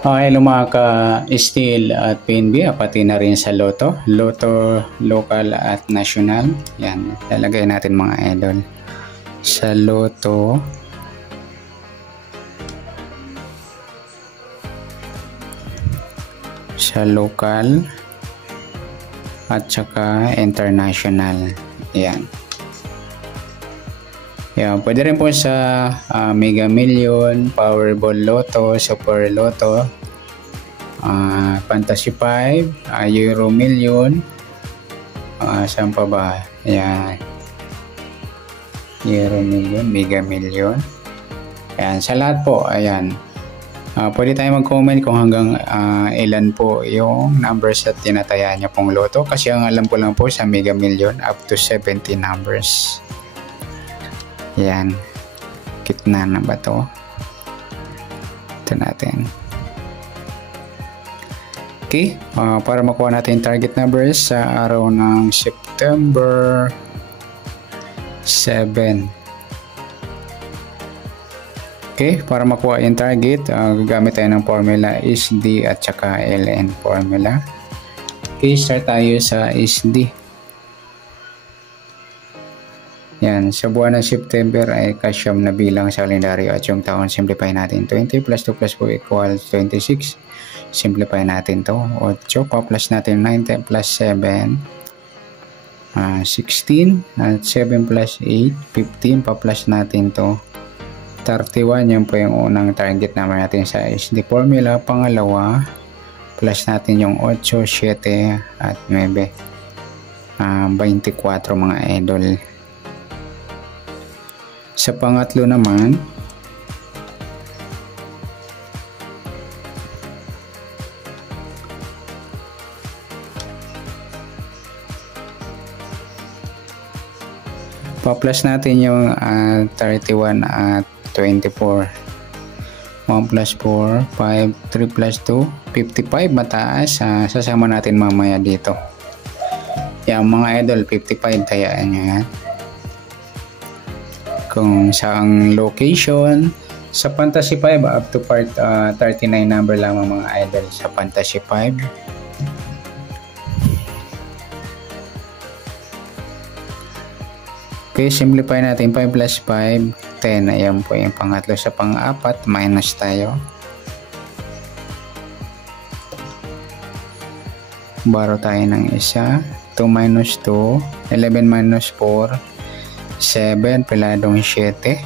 Hello mga ka-Steel at PNB, pati na rin sa Lotto, local at national. Yan, lalagay natin mga idol. Sa Lotto, sa local, at saka international. Yan. Yan, pwede rin po sa Mega Million, Powerball Lotto, Super Lotto, Fantasy 5, Euro Million, saan pa ba? Yan. Euro Million, Mega Million. Ayan, sa lahat po, ayan. Pwede tayo mag-comment kung hanggang ilan po yung numbers at tinataya niya pong Lotto. Kasi ang alam ko lang po sa Mega Million, up to 70 numbers. Yan, kitna na ba to? Ito natin. Okay, para makuha natin target numbers sa araw ng September 7. Okay, para makuha yung target, gagamit tayo ng formula SD at saka LN formula. Okay, start tayo sa SD. Yan, sa buwan ng September ay kasyam na bilang sa kalendaryo at yung taon simplify natin. 20 plus 2 plus 4 equals 26. Simplify natin to. 8 pa plus natin 9 plus 7. 16 at 7 plus 8. 15 pa plus natin to. 31, yan po yung unang target naman natin sa SD formula. Pangalawa, plus natin yung 8, 7 at 9. 24 mga idol. Sa pangatlo naman, pa-plus natin yung 31 at 24. 1 plus 4, 5, 3 plus 2, 55 mataas. Sasama natin mamaya dito. Yan mga idol, 55 tayaan nyo yan. Kung saang location. Sa Fantasy 5 up to part 39 number lamang mga idol sa Fantasy 5. Okay, simplify natin 5 plus 5 10. Ayan po yung pangatlo. Sa pang-apat minus tayo. Baro tayo ng isa. 2 minus 2, 11 minus 4, 7, peladong 7.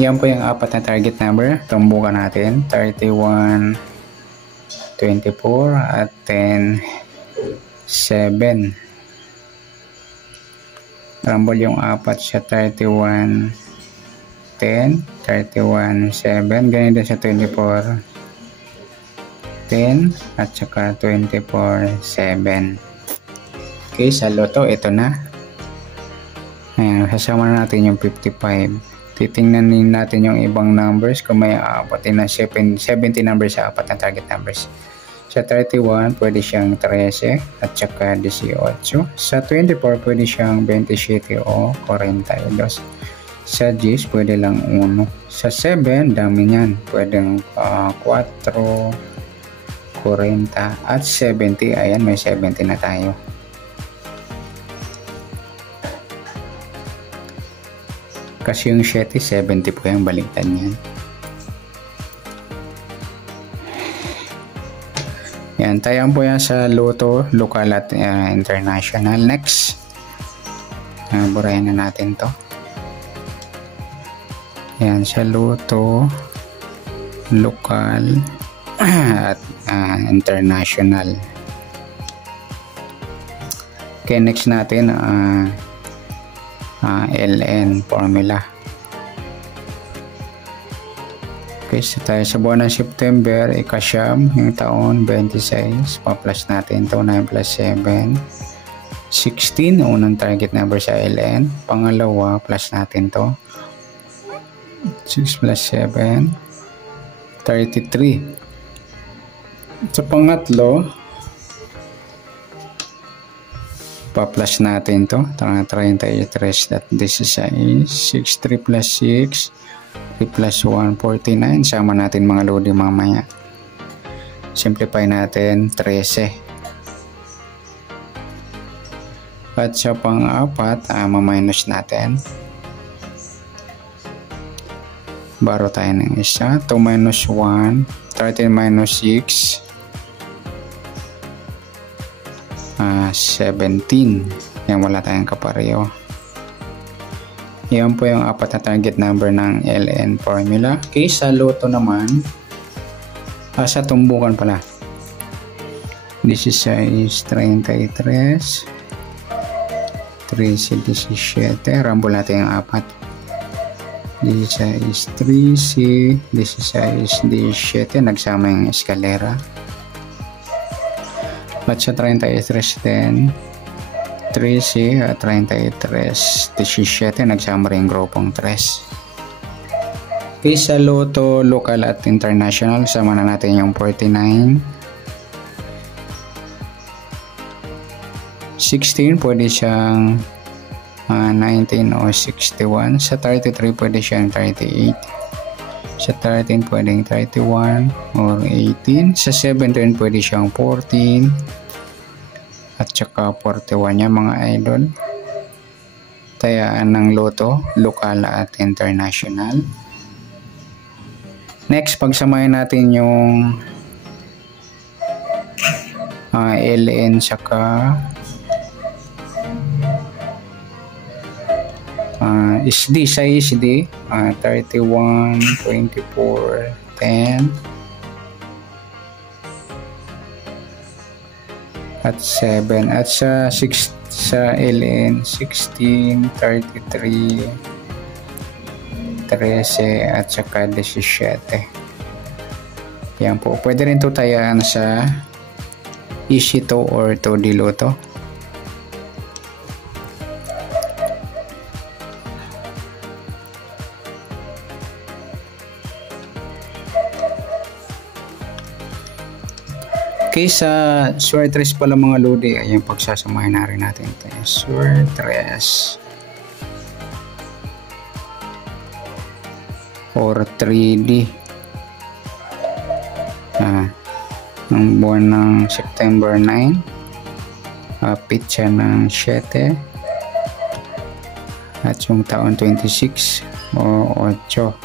Yan po yung apat na target number. Tumbukan natin. 31, 24, at 10, 7. Rumble yung apat sa 31, 10, 31, 7. Ganito sa 24, 10, at saka 24, 7. Okay, sa Lotto, ito na. Ayan, kasama na natin yung 55. Titingnan natin yung ibang numbers kung may pati na 70 numbers sa apat na target numbers. Sa 31, pwede siyang 13 at saka 18. Sa 24, pwede siyang 27 o 42. Sa 10, pwede lang 1. Sa 7, dami niyan. Pwedeng 4, 40 at 70. Ayan, may 70 na tayo. Kasi yung 7, 70 po yung baliktad niyan. Yan, tayo po yan sa Lotto, local at international. Next, burahin na natin to. Yan, sa Lotto, local at international. Okay, next natin LN formula. Okay, so tayo sa buwan ng September, ikasyam yung taon, 26. Pa-plus natin ito, 9 plus 7, 16. Unang target number sa LN. Pangalawa, plus natin to 6 plus 7, 33. Sa pangatlo, pa-plus natin to 33.16. 6, 3 plus 6, 3 plus 1, 49. Sama natin mga lodi mamaya. Simplify natin, 13. At sa pang-apat, ma-minus natin. Baro tayo ng isa. 2 minus 1, 13 minus 6, 17. Yan, wala tayong kapareho. Yan po yung apat na target number ng LN formula. Okay, sa loto naman, sa tumbukan pala. This is 33. 13, 17. Rambol natin yung apat. This is 3C. This is 17. Nagsama yung eskalera. At sa 33 din, 13, 33, 17. Nagsama rin yung grupong 3. Okay, sa loto, local at international, sama na natin yung 49. 16, pwede siyang 19 o 61. Sa 33, pwede siyang 38. Sa 13, pwedeng 31 or 18. Sa 17, pwede siyang 14. At saka 41 yan mga idol. Tayaan ng loto, lokal at international. Next, pagsamahin natin yung LN saka SD. Sa SD, 31, 24, 10 at 7. At sa LN, 16, 33, 13 at saka 17. Yan po. Pwede rin ito tayaan sa easy to or 2D loto. Okay, sa Swertres pala mga lodi, ayun pagsasamahin na rin natin ito. Swertres or 3D ng buwan ng September 9, pitsa ng 7 at yung taon 26 o 8.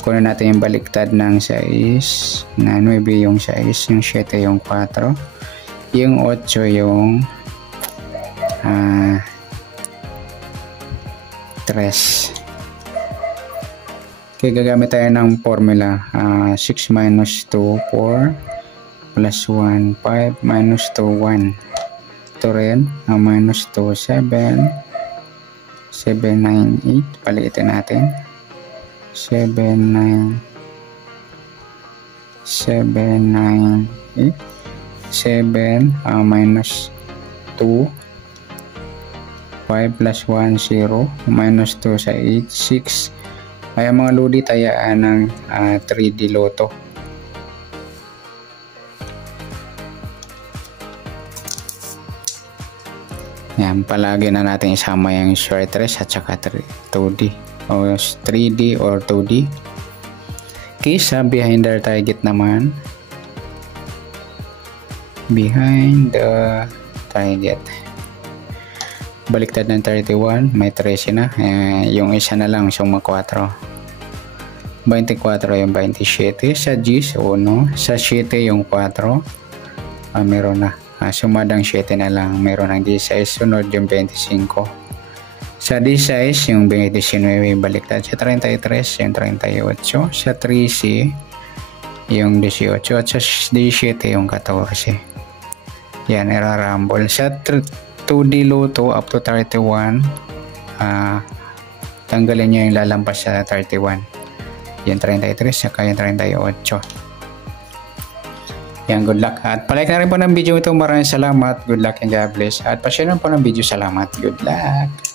Kunin natin yung baliktad ng 6 na 9 yung 6, yung 7 yung 4, yung 8 yung 3. Okay, gagamit tayo ng formula. 6 minus 2, 4 plus 1, 5 minus 2, 1. Ito rin, minus 2, 7 7, 9, 8. Paliitin natin. 7, 9, 8. 7 minus 2, 5 plus 1, 0. Minus 2 sa 8, 6. Kaya mga lodi, tayaan ng 3D loto. Yan, palagi na natin isama yung Swertres at saka 2D. O 3D or 2D. Okay, sa behind the target naman, behind the target, baliktad ng 31, may 13 na, yung isa na lang suma 4, 24 yung 27, sa G's 1, sa 7 yung 4, meron na, sumadang 7 na lang, meron ng 16, sunod yung 25. Sa D6, yung 19 baliktad. Sa 33, yung 38. Sa 3C, yung 18. At sa D7, yung 14. Yan, irarambol. Sa 2D loto, up to 31, tanggalin nyo yung lalampas sa 31. Yung 33, saka yung 38. Yan, good luck. At palike na rin po ng video ito. Maraming salamat. Good luck and God bless. At pa-share na po ng video. Salamat. Good luck.